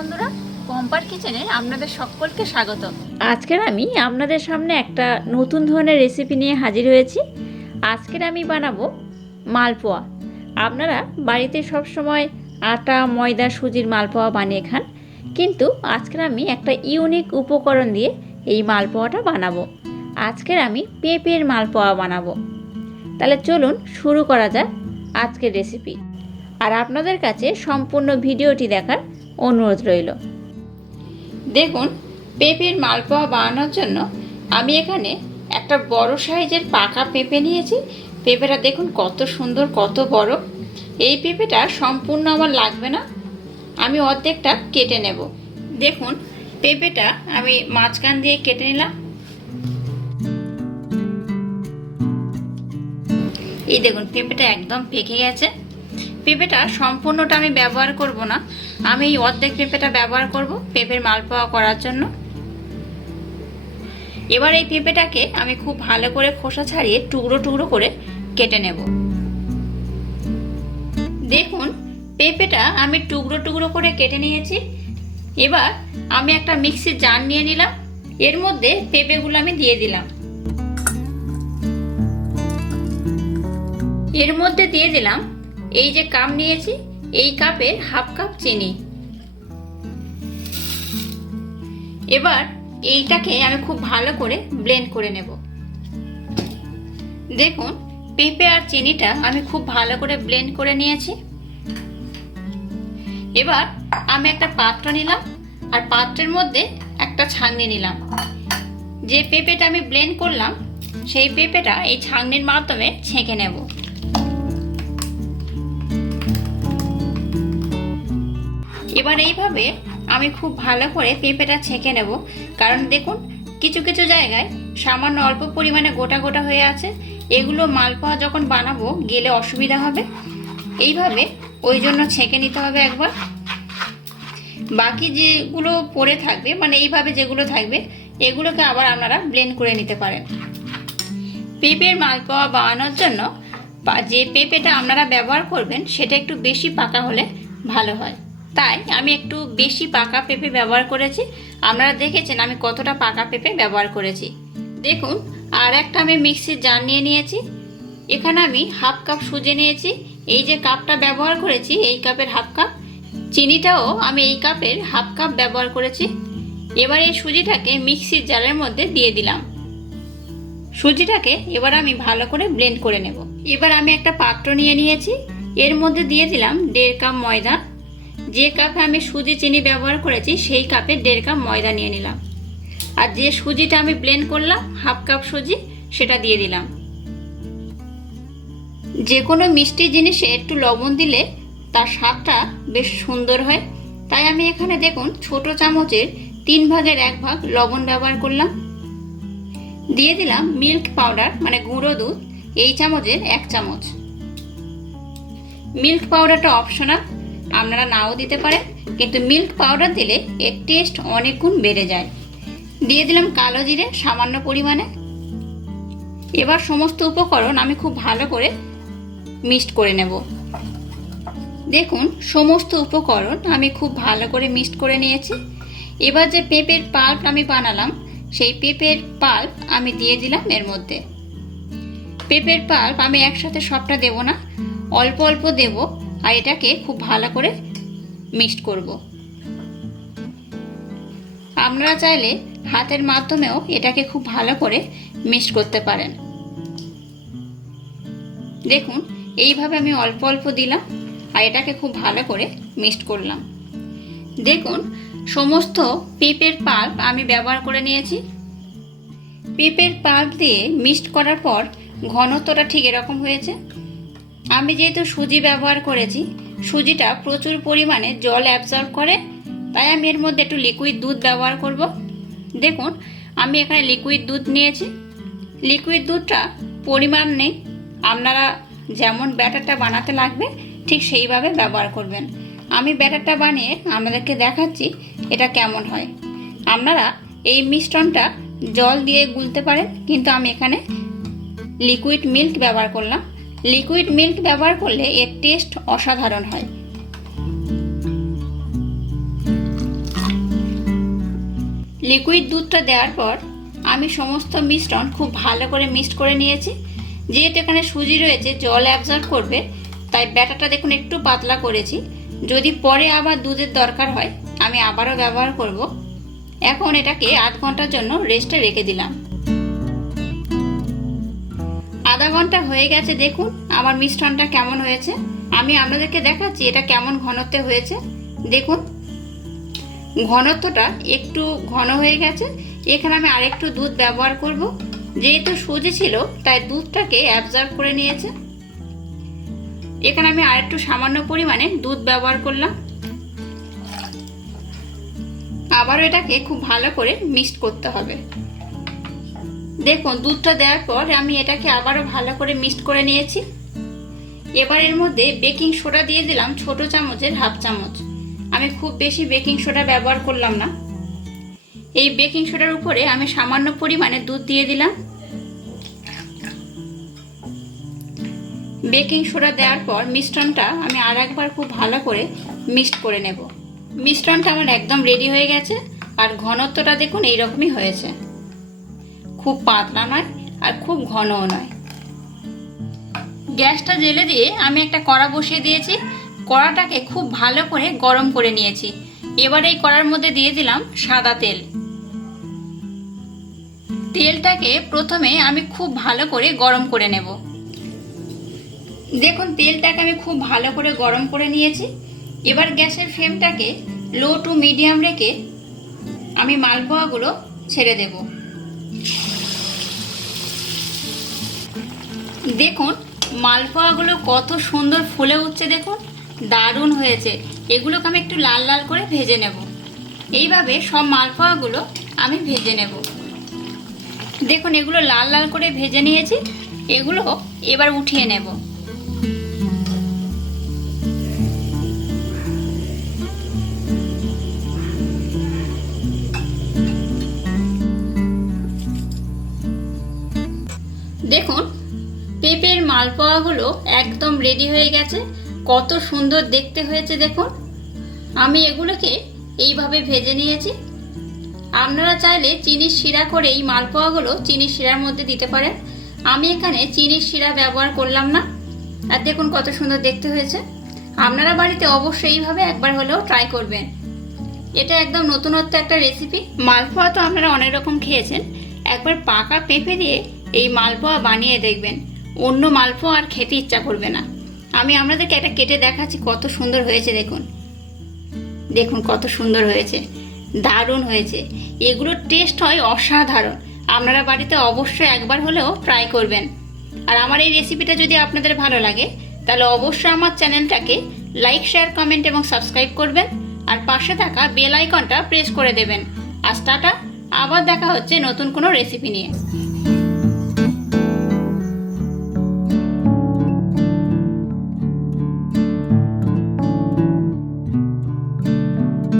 বন্ধুরা, পম্পার কিচেনে আপনাদের সকলকে স্বাগত। আজকের আমি আপনাদের সামনে একটা নতুন ধরনের রেসিপি নিয়ে হাজির হয়েছি। আজকের আমি বানাবো মালপোয়া। আপনারা বাড়িতে সব সময় আটা, ময়দা, সুজির মালপোয়া বানিয়ে খান, কিন্তু আজকের আমি একটা ইউনিক উপকরণ দিয়ে এই মালপোয়াটা বানাবো। আজকের আমি পেঁপের মালপোয়া বানাবো। তাহলে চলুন শুরু করা যাক আজকের রেসিপি। আর আপনাদের কাছে সম্পূর্ণ ভিডিওটি দেখার অনুরোধ রইল। দেখুন, পেঁপের মালপোয়া বানানোর জন্য আমি এখানে একটা বড় সাইজের পাকা পেঁপে নিয়েছি। পেঁপেটা দেখুন কত সুন্দর, কত বড়। এই পেঁপেটা সম্পূর্ণ আমার লাগবে না, আমি অর্ধেকটা কেটে নেব। দেখুন, পেঁপেটা আমি মাঝখান দিয়ে কেটে নিলাম। এই দেখুন, পেঁপেটা একদম পেকে গেছে। পেঁপেটা সম্পূর্ণটা আমি ব্যবহার করব না, আমি এই অর্ধেক পেঁপেটা ব্যবহার করব পেঁপের মালপোয়া করার জন্য। এবার এই পেঁপেটাকে আমি খুব ভালো করে খোসা ছাড়িয়ে টুকরো টুকরো করে কেটে নেব। দেখুন, পেঁপেটা আমি টুকরো টুকরো করে কেটে নিয়েছি। এবার আমি একটা মিক্সির জার নিয়ে নিলাম, এর মধ্যে পেঁপেগুলো আমি দিয়ে দিলাম। এর মধ্যে দিয়ে দিলাম এই যে কাপ নিয়েছি, এই কাপের হাফ কাপ চিনি। এবার এইটাকে আমি খুব ভালো করে ব্লেন্ড করে নেব। দেখুন, পেঁপে আর চিনিটা আমি খুব ভালো করে ব্লেন্ড করে নিয়েছি। এবার আমি একটা পাত্র নিলাম, আর পাত্রের মধ্যে একটা ছাঁকনি নিলাম। যে পেঁপেটা আমি ব্লেন্ড করলাম সেই পেঁপেটা এই ছাঁকনির মাধ্যমে ছেঁকে নেব। এবার এইভাবে আমি খুব ভালো করে পেঁপেটা ছেঁকে নেব, কারণ দেখুন কিছু কিছু জায়গায় সামান্য অল্প পরিমাণে গোটা গোটা হয়ে আছে, এগুলো মালপোয়া যখন বানাবো গেলে অসুবিধা হবে। এইভাবে ওই জন্য ছেঁকে নিতে হবে একবার। বাকি যেগুলো পড়ে থাকবে, মানে এইভাবে যেগুলো থাকবে, এগুলোকে আবার আপনারা ব্লেন্ড করে নিতে পারেন। পেঁপের মালপোয়া বানানোর জন্য যে পেঁপেটা আপনারা ব্যবহার করবেন সেটা একটু বেশি পাকা হলে ভালো হয়, তাই আমি একটু বেশি পাকা পেঁপে ব্যবহার করেছি। আপনারা দেখেছেন আমি কতটা পাকা পেঁপে ব্যবহার করেছি। দেখুন, আর একটা আমি মিক্সির জার নিয়ে নিয়েছি। এখানে আমি হাফ কাপ সুজি নিয়েছি, এই যে কাপটা ব্যবহার করেছি এই কাপের হাফ কাপ। চিনিটাও আমি এই কাপের হাফ কাপ ব্যবহার করেছি। এবার এই সুজিটাকে মিক্সির জারের মধ্যে দিয়ে দিলাম। সুজিটাকে এবার আমি ভালো করে ব্লেন্ড করে নেব। এবার আমি একটা পাত্র নিয়ে নিয়েছি, এর মধ্যে দিয়ে দিলাম 1.5 কাপ ময়দা। যে কাপে আমি সুজি চিনি ব্যবহার করেছি সেই কাপে 1.5 কাপ ময়দা নিয়ে নিলাম। আর যে সুজিটা আমি ব্লেন্ড করলাম হাফ কাপ সুজি, সেটা দিয়ে দিলাম। যে কোনো মিষ্টি জিনিসে একটু লবণ দিলে তার স্বাদটা বেশ সুন্দর হয়, তাই আমি এখানে দেখুন ছোট চামচের 3 ভাগের 1 ভাগ লবণ ব্যবহার করলাম। দিয়ে দিলাম মিল্ক পাউডার, মানে গুঁড়ো দুধ, এই চামচের 1 চামচ। মিল্ক পাউডারটা অপশনাল, আপনারা নাও দিতে পারেন, কিন্তু মিল্ক পাউডার দিলে এর টেস্ট অনেক গুণ বেড়ে যায়। দিয়ে দিলাম কালো জিরে সামান্য পরিমাণে। এবার সমস্ত উপকরণ আমি খুব ভালো করে মিক্সড করে নেব। দেখুন, সমস্ত উপকরণ আমি খুব ভালো করে মিক্সড করে নিয়েছি। এবার যে পেঁপের পাল্প আমি বানালাম সেই পেঁপের পাল্প আমি দিয়ে দিলাম এর মধ্যে। পেঁপের পাল্প আমি একসাথে সবটা দেব না, অল্প অল্প দেব, আর এটাকে খুব ভালো করে মিক্সড করব। আপনারা চাইলে হাতের মাধ্যমেও এটাকে খুব ভালো করে মিক্সড করতে পারেন। দেখুন, এইভাবে আমি অল্প অল্প দিলাম আর এটাকে খুব ভালো করে মিক্সড করলাম। দেখুন, সমস্ত পেঁপের পাল্প আমি ব্যবহার করে নিয়েছি। পেঁপের পাল্প দিয়ে মিক্সড করার পর ঘনত্বটা ঠিক এরকম হয়েছে। আমি যেহেতু সুজি ব্যবহার করেছি, সুজিটা প্রচুর পরিমাণে জল অ্যাবজর্ব করে, তাই আমি এর মধ্যে একটু লিকুইড দুধ ব্যবহার করব। দেখুন, আমি এখানে লিকুইড দুধ নিয়েছি। লিকুইড দুধটা পরিমাণ নেই, আপনারা যেমন ব্যাটারটা বানাতে লাগবে ঠিক সেইভাবে ব্যবহার করবেন। আমি ব্যাটারটা বানিয়ে আপনাদেরকে দেখাচ্ছি এটা কেমন হয়। আপনারা এই মিশ্রণটা জল দিয়ে গুলতে পারেন, কিন্তু আমি এখানে লিকুইড মিল্ক ব্যবহার করলাম। লিকুইড মিল্ক ব্যবহার করলে এর টেস্ট অসাধারণ হয়। লিকুইড দুধটা দেওয়ার পর আমি সমস্ত মিশ্রণ খুব ভালো করে মিক্সড করে নিয়েছি। যেহেতু এখানে সুজি রয়েছে, জল অ্যাবজর্ব করবে, তাই ব্যাটারটা দেখুন একটু পাতলা করেছি। যদি পরে আবার দুধের দরকার হয় আমি আবারও ব্যবহার করব। এখন এটাকে আধ ঘন্টার জন্য রেস্টে রেখে দিলাম। আধা ঘন্টা হয়ে গেছে, দেখুন আমার মিশ্রণটা কেমন হয়েছে। আমি আপনাদেরকে দেখাচ্ছি এটা কেমন ঘনত্বে হয়েছে। দেখুন ঘনত্বটা একটু ঘন হয়ে গেছে। এখানে আমি আরেকটু দুধ ব্যবহার করব। যেহেতু সুজি ছিল তাই দুধটাকে অ্যাবজর্ব করে নিয়েছে। এখানে আমি আরেকটু সামান্য পরিমাণে দুধ ব্যবহার করলাম। আবারও এটাকে খুব ভালো করে মিক্সড করতে হবে। দেখুন দুধটা দেওয়ার পর আমি এটাকে আবারও ভালো করে মিক্সড করে নিয়েছি। এবার এর মধ্যে বেকিং সোডা দিয়ে দিলাম ছোট চামচের হাফ চামচ। আমি খুব বেশি বেকিং সোডা ব্যবহার করলাম না। এই বেকিং সোডার উপরে আমি সামান্য পরিমাণে দুধ দিয়ে দিলাম। বেকিং সোডা দেওয়ার পর মিশ্রণটা আমি আর একবার খুব ভালো করে মিক্সড করে নেব। মিশ্রণটা আমার একদম রেডি হয়ে গেছে। আর ঘনত্বটা দেখুন এইরকমই হয়েছে, খুব পাতলা নয় আর খুব ঘনও নয়। গ্যাসটা জ্বেলে দিয়ে আমি একটা কড়া বসিয়ে দিয়েছি। কড়াটাকে খুব ভালো করে গরম করে নিয়েছি। এবার এই কড়ার মধ্যে দিয়ে দিলাম সাদা তেল। তেলটাকে প্রথমে আমি খুব ভালো করে গরম করে নেব। দেখুন তেলটাকে আমি খুব ভালো করে গরম করে নিয়েছি। এবার গ্যাসের ফ্লেমটাকে লো টু মিডিয়াম রেখে আমি মালপোয়াগুলো ছেড়ে দেব। দেখুন মালপোয়াগুলো কত সুন্দর ফুলে উঠছে, দেখুন দারুণ হয়েছে। এগুলোকে আমি একটু লাল লাল করে ভেজে নেব। এইভাবে সব মালপোয়াগুলো আমি ভেজে নেব। দেখুন এগুলো লাল লাল করে ভেজে নিয়েছি। এগুলো এবার উঠিয়ে নেব। দেখুন পেঁপের মালপোয়াগুলো একদম রেডি হয়ে গেছে। কত সুন্দর দেখতে হয়েছে দেখুন। আমি এগুলোকে এইভাবে ভেজে নিয়েছি। আপনারা চাইলে চিনির শিরা করে এই মালপোয়াগুলো চিনির শিরার মধ্যে দিতে পারেন। আমি এখানে চিনির শিরা ব্যবহার করলাম না। আর দেখুন কত সুন্দর দেখতে হয়েছে। আপনারা বাড়িতে অবশ্যই এইভাবে একবার হলেও ট্রাই করবেন। এটা একদম নতুনত্ব একটা রেসিপি। মালপোয়া তো আপনারা অনেক রকম খেয়েছেন, একবার পাকা পেঁপে দিয়ে এই মালপোয়া বানিয়ে দেখবেন, অন্য মালপোয়া আর খেতে ইচ্ছা করবে না। আমি আপনাদেরকে একটা কেটে দেখাচ্ছি কত সুন্দর হয়েছে। দেখুন দেখুন কত সুন্দর হয়েছে, দারুণ হয়েছে। এগুলোর টেস্ট হয় অসাধারণ। আপনারা বাড়িতে অবশ্যই একবার হলেও ট্রাই করবেন। আর আমার এই রেসিপিটা যদি আপনাদের ভালো লাগে তাহলে অবশ্যই আমার চ্যানেলটাকে লাইক, শেয়ার, কমেন্ট এবং সাবস্ক্রাইব করবেন। আর পাশে থাকা বেল আইকনটা প্রেস করে দেবেন। আজ টাটা, আবার দেখা হচ্ছে নতুন কোনো রেসিপি নিয়ে।